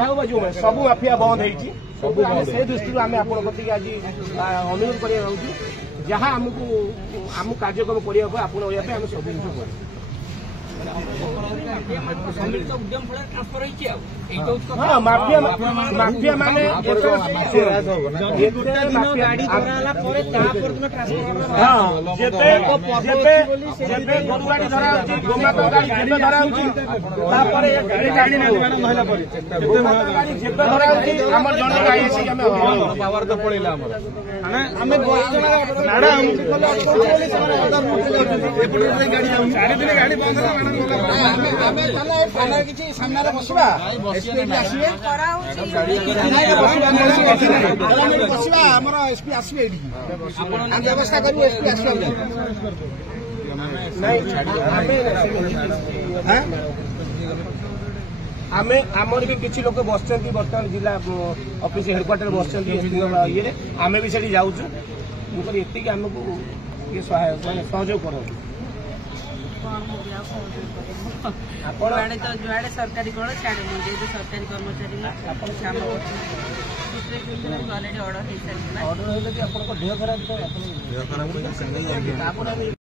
सब माफिया बंद हो से दृष्टि आम आप आज अनुरोध करा जहाँ आम कार्यक्रम करने आप सब जिन हाँ माफिया माने गोमाता गाड़ी धरा पावर तो पड़ेगा किसी सामने बसवा एसपी आसवे व्यवस्था कर आमर भी किसी लोग बस बर्तमान जिला ऑफिस हेडक्वार्टर बस ये आम भी से जाऊँ ये आमको ये सहयोग कर जुआड़े सरकारी कौन छाड़े सरकारी कर्मचारी काम ऑर्डर हो सारी ऑर्डर देह खराब